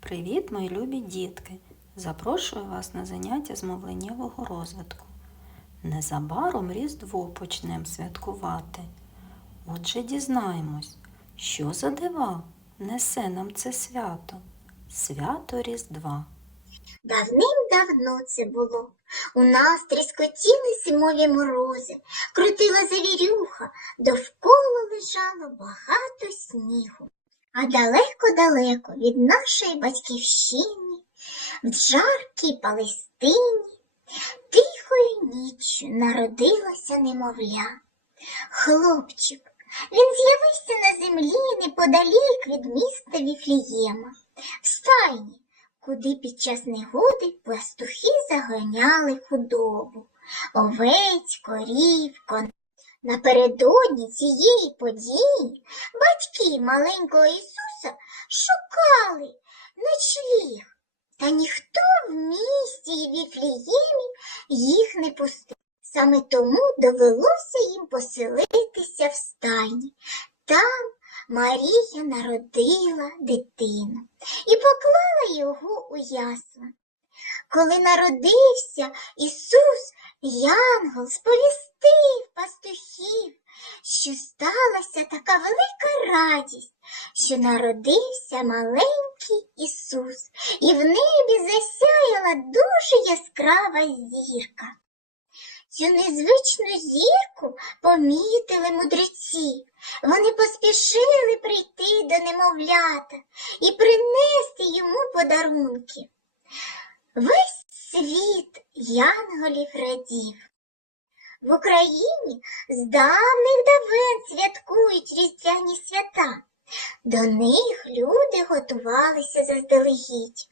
Привіт, мої любі дітки! Запрошую вас на заняття з мовленнєвого розвитку. Незабаром Різдво почнемо святкувати. Отже, дізнаємось, що за дива несе нам це свято? Свято Різдва. Давним-давно це було. У нас тріскотіли зимові морози, крутила завірюха, довкола лежало багато снігу. А далеко-далеко від нашої батьківщини, в жаркій Палестині, тихою ніччю народилося немовля. Хлопчик, він з'явився на землі неподалік від міста Віфлієма, в стайні куди під час негоди пастухи заганяли худобу, овець, корів, кон. Напередодні цієї події батьки маленького Ісуса шукали ночліг, та ніхто в місті і Віфліємі їх не пустив. Саме тому довелося їм поселитися в стайні. Там Марія народила дитину і поклала його у ясла. Коли народився Ісус, Янгол сповістив пастухів, що сталася така велика радість, що народився маленький Ісус, і в небі засяяла дуже яскрава зірка. Цю незвичну зірку помітили мудреці. Вони поспішили прийти до немовлята і принести йому подарунки. Весь світ янголів радів. В Україні з давних давен святкують різдвяні свята. До них люди готувалися заздалегідь.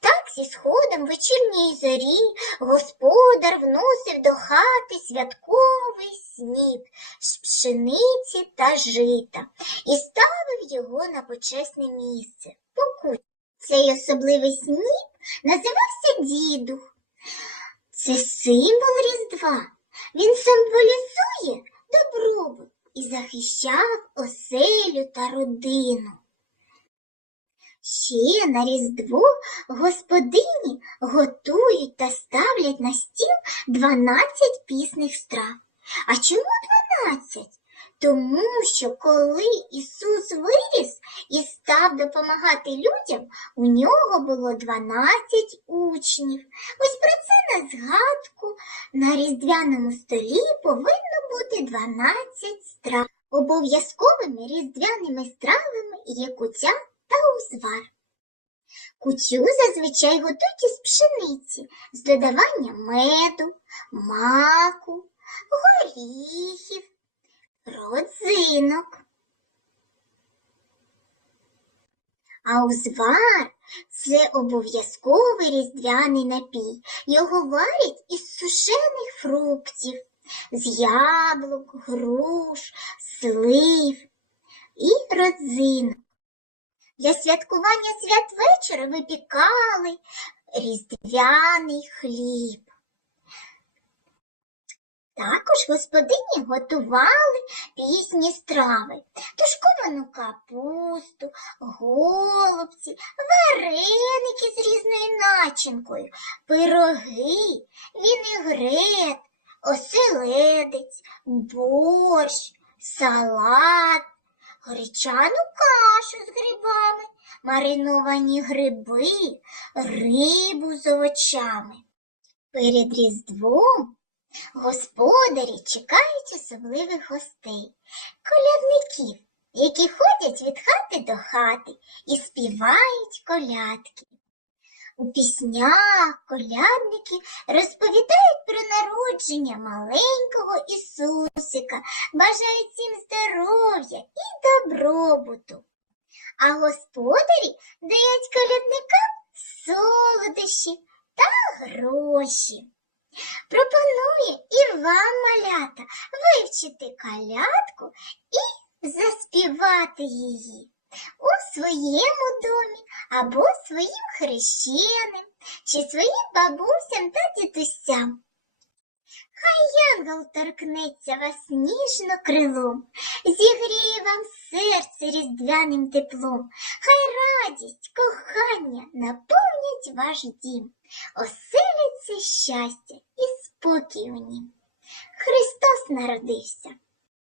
Так зі сходом вечірньої зорі господар вносив до хати святковий сніп з пшениці та жита і ставив його на почесне місце. Покуть. Цей особливий сніп називався дідух. Це символ Різдва. Він символізує добробут і захищав оселю та родину. Ще на Різдво господині готують та ставлять на стіл 12 пісних страв. А чому 12? Тому що коли Ісус виріс став допомагати людям, у нього було 12 учнів. Ось про це на згадку на різдвяному столі повинно бути 12 страв. Обов'язковими різдвяними стравами є куття та узвар. Кутю зазвичай готують із пшениці з додаванням меду, маку, горіхів, родзинок. А узвар це обов'язковий різдвяний напій. Його варять із сушених фруктів, з яблук, груш, слив і родзинок. Для святкування святвечора випікали різдвяний хліб. Також господині готували пісні страви, тушковану капусту, голубці, вареники з різною начинкою, пироги, вінегрет, оселедець, борщ, салат, гречану кашу з грибами, мариновані гриби, рибу з овочами. Перед Різдвом господарі чекають особливих гостей, колядників, які ходять від хати до хати і співають колядки. У піснях колядники розповідають про народження маленького Ісусика, бажають всім здоров'я і добробуту. А господарі дають колядникам солодощі та гроші. Пропоную і вам, малята, вивчити колядку і заспівати її у своєму домі або своїм хрещеним чи своїм бабусям та дідусям. Хай янгол торкнеться вас ніжно крилом, зігріє вам серце різдвяним теплом. Хай радість, кохання наповнять ваш дім, оселиться щастя і спокій у нім. Христос народився.